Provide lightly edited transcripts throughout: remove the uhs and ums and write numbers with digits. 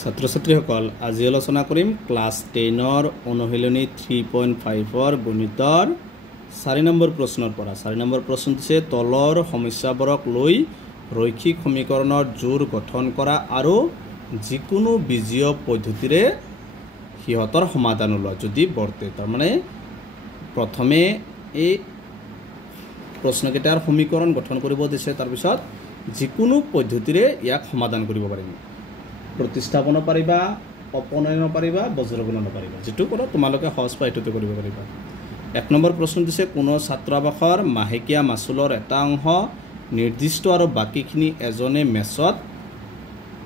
ছাত্ৰ ছাত্ৰীসকল আজি আলোচনা কৰিম ক্লাছ 10ৰ অনুশীলনী 3.5ৰ গণিতৰ 4 নম্বৰ প্ৰশ্নৰ পৰা 4 নম্বৰ প্ৰশ্ন দিছে তলৰ সমস্যাবোৰক লৈ ৰৈখিক সমীকৰণৰ জোৰ গঠন কৰা আৰু যিকোনো বীজীয় পদ্ধতিৰে হিহতৰ সমাধান ওলোৱা যদি বৰ্তে তাৰ মানে প্ৰথমে এই প্ৰশ্নকেইটাৰ সমীকৰণ গঠন কৰিব দিছে তাৰ পিছত যিকোনো পদ্ধতিৰে ইয়াক সমাধান কৰিব পাৰিম प्रतिस्थापन पारिबा अपनयन पारिबा बज्रगुणन पारिबा जेतु কৰা তোমালোকে সহজ পাই এটো কৰিব পাৰিবা এক নম্বৰ প্ৰশ্ন দিছে কোনো ছাত্ৰাবাসৰ মাহেকীয়া মাসুলৰ এটা অংশ নিৰ্দিষ্ট আৰু বাকিখিনি এজনে মেছত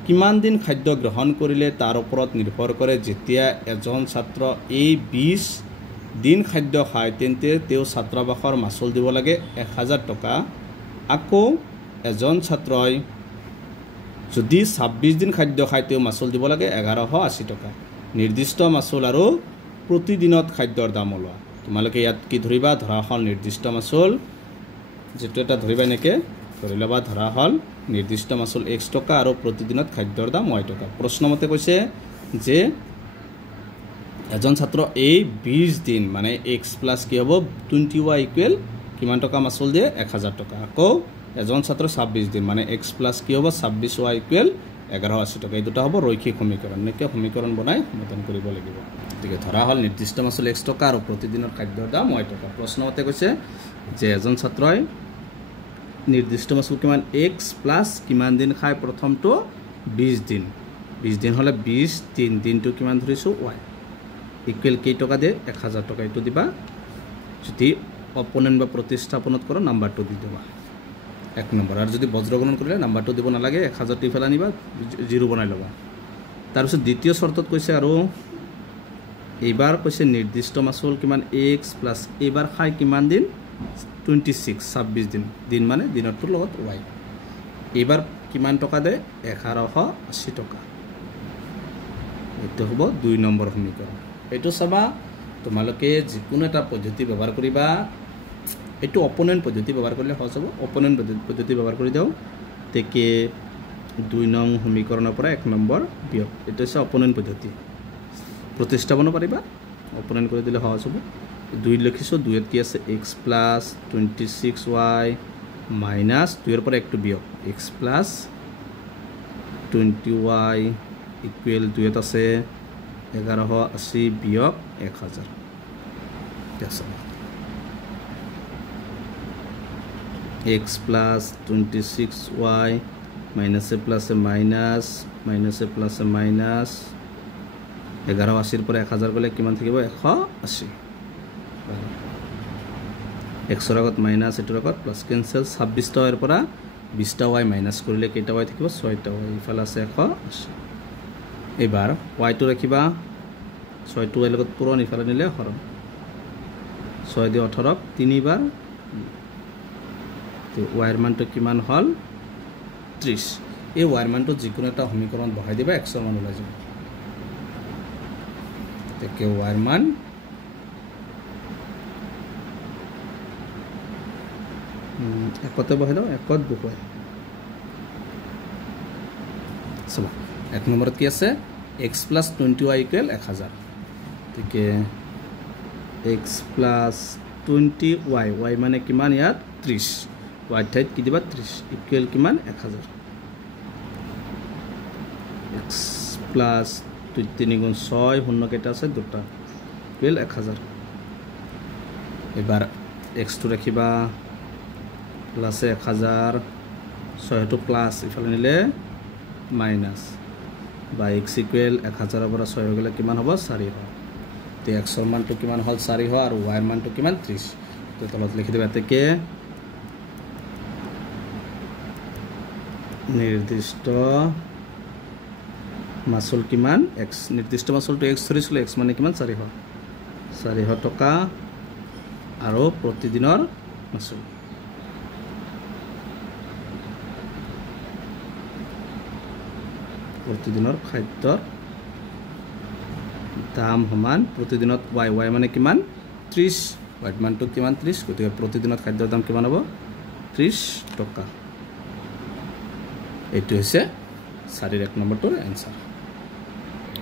কিমান দিন খাদ্য গ্ৰহণ কৰিলে তাৰ ওপৰত নিৰ্ভৰ কৰে যেতিয়া এজন ছাত্ৰ এই 20 দিন খাদ্য খায় তেন্তে তেওঁ ছাত্ৰাবাসৰ মাসুল দিব লাগে 1000 টকা আকৌ এজন ছাত্ৰই যদি 26 দিন খাদ্য খায় তেও মাসুল দিব লাগে 1180 টকা নিৰ্দিষ্ট মাসুল আৰু প্ৰতিদিনত খাদ্যৰ দাম ওলোৱা তোমালোকে ইয়াত কি ধৰিবা ধৰা হল নিৰ্দিষ্ট মাসুল যেটো এটা ধৰিবা নেকে ধৰি লবা ধৰা হল নিৰ্দিষ্ট মাসুল x টকা আৰু প্ৰতিদিনত খাদ্যৰ দাম y টকা প্ৰশ্নমতে কৈছে যে এজন ছাত্ৰ এই 20 দিন মানে x + কি হ'ব 20y ইকুৱেল কিমান টকা মাসুল দিয়ে 1000 টকা আকৌ এজন ছাত্ৰ 26 দিন মানে x + কি হ'ব 26y ইকুৱেল 1180 টকা এই দুটা হ'ব ৰৈখিক সমীকৰণ নেকে সমীকৰণ বনাই সমাধান কৰিব লাগিব ঠিক ধৰা হল নিৰ্দিষ্ট মাসুল x টকা আৰু প্ৰতিদিনৰ খাদ্যৰ দাম y টকা প্ৰশ্নমতে কৈছে যে এজন ছাত্ৰই নিৰ্দিষ্ট মাসুল কিমান x + কিমান দিন খায় প্ৰথমটো 20 দিন হলে 20 দিনটো কিমান ধৰিছো y ইকুৱেল কি টকা দিয়ে 1000 টকা এটো দিবা যদি অপোনেন্ট বা প্ৰতিস্থাপনত কৰা নাম্বাৰটো দি দিবা এক নম্বৰ আৰু যদি বজ্ৰগণন কৰিলে নাম্বাৰটো দিব নালাগে 1000 টি ফেলা নিবা 0 বনাই লবা তাৰ পিছত দ্বিতীয় শৰ্তত কৈছে আৰু এইবাৰ কৈছে নিৰ্দিষ্ট মাসুল কিমান x + এইবাৰ খাই কিমান দিন 26 দিন মানে দিনটোৰ লগত y এইবাৰ কিমান টকা দে 1180 টকা এটো হ'ব 2 নম্বৰ সমীকৰণ এটো চাবা তোমালোকে যিকোনো এটা পদ্ধতি ব্যৱহাৰ কৰিবা এটো অপোনেন্ট পদ্ধতি ব্যৱহাৰ কৰিলে সহজ হ'ব অপোনেন্ট পদ্ধতি ব্যৱহাৰ কৰি দাও তেকে 2 নং সমীকৰণৰ পৰা 1 নম্বৰ বিয়োগ এটো আছে অপোনেন্ট পদ্ধতি প্ৰতিস্থাপন পাৰিবা অপোনেন্ট কৰি দিলে সহজ হ'ব 2 লিখিছো 2 ত কি আছে x + 26y - 2 ৰ পৰা 1 টো বিয়োগ x + 20y ইকুৱেল 2 ত আছে 1180 বিয়োগ 1000 আছে x + 26y - a + a minus - a + a minus 1180 পৰা 1000 গলে কিমান থাকিব 180 x ৰ আগত মাইনাস এটোৰ আগত প্লাস কেনসেল 26 টা এৰ পৰা 20 টা y মাইনাস কৰিলে কেইটা y থাকিব 6 টা y ইফালে আছে 180 এবাৰ y টো ৰাখিবা 6 টো y লগত পূৰণ ইফালে নিলে হৰণ 6 দি 18 তিনিবাৰ তো y এৰ মানটো কিমান হল 30 এই y এৰ মানটো যিকোনো এটা সমীকৰণ বহাই দিবা 100 মান ওলাই যাব তেকে y এৰ মান একতে বহাই দাও একত বহাই চলো এক নম্বৰত কি আছে x + 20y = 1000 তেকে x + 20y y মানে কিমান ইয়াত 30 y ঠাইত কি দিবা 30 ইকুৱেল কিমান 1000 x + 3 * 6 শূন্য কেটা আছে দুটা ইকুৱেল 1000 এবাৰ x টো ৰাখিবা প্লাস 1000 6 টো প্লাস ইফালে নিলে মাইনাস বা x ইকুৱেল 1000 ৰ পৰা 6 গলে কিমান হ'ব 400 তে x ৰ মানটো কিমান হল 400 আৰু y ৰ মানটো কিমান 30 তো তলত লিখি দিবা তেকে নিৰ্দিষ্ট মাসুল কিমান x নিৰ্দিষ্ট মাসুলটো x ধৰিছিল x মানে কিমান 400 টকা আৰু প্ৰতিদিনৰ মাসুল প্ৰতিদিনৰ খাদ্যৰ দাম সমান প্ৰতিদিনত y মানে কিমান 30 y মানটো কিমান 30 গতিকে প্ৰতিদিনত খাদ্যৰ দাম কিমান হ'ব 30 টকা এটো হৈছে 4 নম্বৰটোৰ এনসাৰ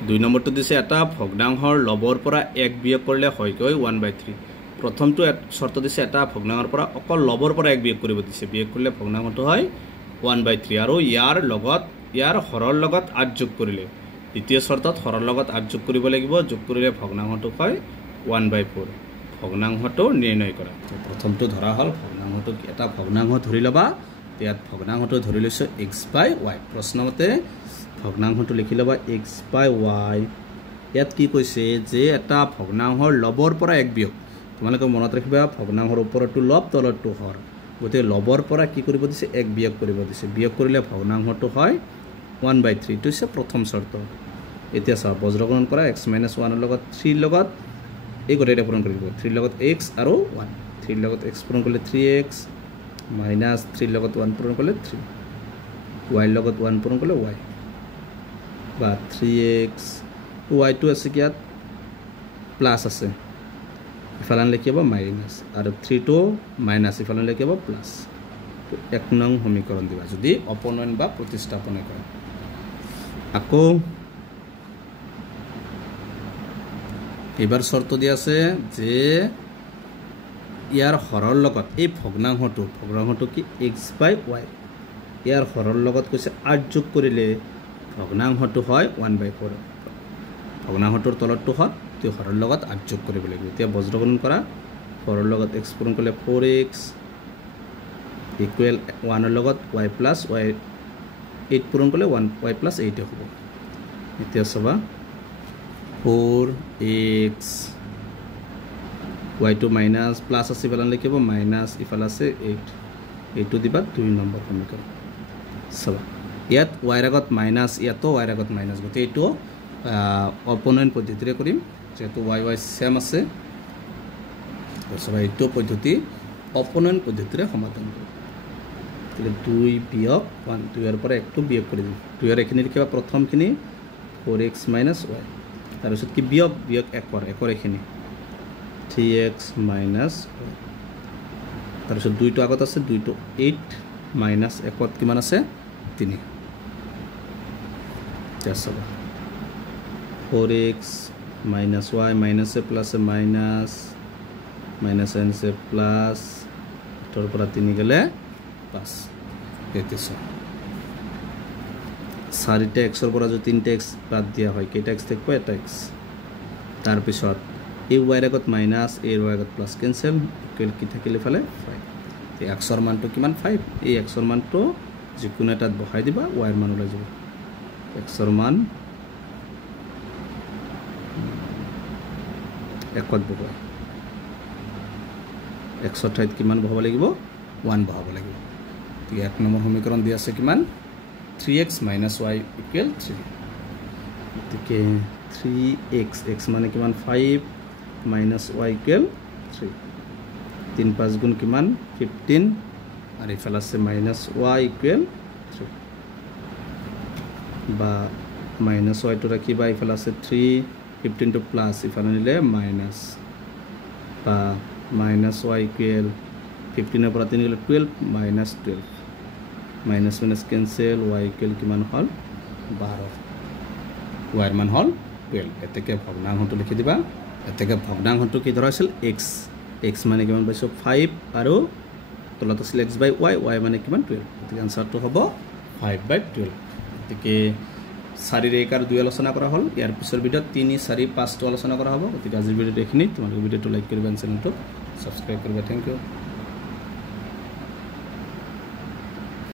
2 নম্বৰটো দিছে এটা ভগ্নাংশৰ লবৰ পৰা 1 বিয়োগ কৰিলে হয় কি 1/3 প্ৰথমটো শৰ্ত দিছে এটা ভগ্নাংশৰ পৰা অকল লবৰ পৰা 1 বিয়োগ কৰিব দিছে বিয়োগ কৰিলে ভগ্নাংশটো হয় 1/3 আৰু ইয়াৰ হৰৰ লগত 8 যোগ কৰিলে দ্বিতীয় শৰ্তত হৰৰ লগত 8 যোগ কৰিব লাগিব যোগ কৰিলে ভগ্নাংশটো হয় 1/4 ভগ্নাংশটো নিৰ্ণয় কৰা প্ৰথমটো ধৰা হল ভগ্নাংশটো এটা ভগ্নাংশ ধৰি লবা ইয়াত ভগ্নাংশটো ধৰি লৈছো x/y প্ৰশ্নমতে ভগ্নাংশটো লিখি লবা x/y ইয়াত কি কৈছে যে এটা ভগ্নাংশৰ লবৰ পৰা 1 বিয়োগ তোমালোকে মনত ৰাখিবা ভগ্নাংশৰ ওপৰটো লব তলৰটো হৰ গতে লবৰ পৰা কি কৰিব দিছে 1 বিয়োগ কৰিব দিছে বিয়োগ কৰিলে ভগ্নাংশটো হয় 1/3 টো হৈছে প্ৰথম শৰ্ত এতিয়া চাও বজ্ৰগণন কৰা x - 1 ৰ লগত 3 লগত এই গটেটা পূৰণ কৰিব 3 লগত x আৰু 1 3 লগত x পূৰণ কৰিলে 3x minus 3 লগত 1 পূৰণ কৰিলে 3 y লগত 1 পূৰণ কৰিলে y বা 3x y টো আছে কিয়াত প্লাস আছে ইফালে লিখিব মাইনাস আৰু 3 টো মাইনাস ইফালে লিখিব প্লাস তো 1 নং সমীকৰণ দিবা যদি অপনয়ন বা প্ৰতিস্থাপন কৰা আকৌ এবাৰ শৰ্ত দিয়া আছে যে ইয়াৰ হৰৰ লগত এই ভগ্নাংশটো কি x/y ইয়াৰ হৰৰ লগত কৈছে 8 যোগ কৰিলে ভগ্নাংশটো হয় 1/4 ভগ্নাংশটোৰ তলৰটো হৰ তে হৰৰ লগত 8 যোগ কৰিব লাগিব এতিয়া বজ্ৰগণন কৰা হৰৰ লগত x পূৰণ কৰিলে 4x ইকুৱেল 1 ৰ লগত y + y 8 পূৰণ কৰিলে 1y + 8 হ'ব এতিয়া সবা 4x y to minus plus আছে ইফালে লিখিব মাইনাস ইফালে আছে 8 এইটো দিবা 2 নম্বৰ সমীকৰণ সবা ইয়াত y ৰ আগত মাইনাস ইয়াতো y ৰ আগত মাইনাস গতে এইটো অপনয়ন পদ্ধতিৰে কৰিম যেটো y সেম আছে সবা এইটো পদ্ধতি অপনয়ন পদ্ধতিৰে সমাধান কৰিম তাহলে 2 বিয়োগ 1 2 এৰ পৰে একটু বিয়োগ কৰি দিম 2 এৰ এখানে লিখিবা প্ৰথমখিনি 4x - y তাৰপিছত কি বিয়োগ 1 এখানে 3x - y তাৰপিছত 2 টো আগত আছে 2 টো 8 মাইনাস 1 কিমান আছে 3 চাবা 4x - y মাইনাস এ প্লাস এ মাইনাস মাইনাস n সে প্লাস তোৰ পৰা 3 গলে 5 এতেছে 4টা x ৰ পৰা যদি 3টা x বাদ দিয়া হয় কেইটা x থাকব এটা x তাৰ পিছত এই y ৰ আগত মাইনাস এই y ৰ আগত প্লাস ক্যান্সেল ইকুৱেল কি থাকিলে ফালে 5 এই x ৰ মানটো কিমান 5 এই x ৰ মানটো যিকোনো এটাত বহাই দিবা y ৰ মান ওলাই যাব x ৰ মান 1 ত বহাই x ৰ ঠাইত কিমান বহাব লাগিব 1 বহাব লাগিব 1 নম্বৰ সমীকৰণ দিয়া আছে কিমান 3x - y = 3 এতিকে 3x x মানে কিমান 5 - y = 3 3 5 গুণ কিমান 15 আর ইফালে আছে -y = 3 বা -y টো রাখিবা ইফালে আছে 3 15 টো প্লাস ইফালে নিলে মাইনাস বা -y = 15 এর পৰা 3 গলে 12 -12 মাইনাস মাইনাস ক্যান্সেল y = কিমান হল 12 y এর মান হল 12 এতেকে ভগ্নাংশটো লিখি দিবা এতেকে ভগ্নাংশটো কি ধৰা আছিল x মানে কিমান পাইছো 5 আৰু তলত আছিল x/y y মানে কিমান 12 এতে আনসাৰটো হ'ব 5/12 এতেকে 4 ৰ 1 আৰু 2 আলোচনা কৰা হল ইয়াৰ পিছৰ ভিডিওত 3 4 5 টো আলোচনা কৰা হ'ব এতে আজিৰ ভিডিওটো এখিনি তোমালোকে ভিডিওটো লাইক কৰিবা চেনেলটো সাবস্ক্ৰাইব কৰিবা থ্যাংক ইউ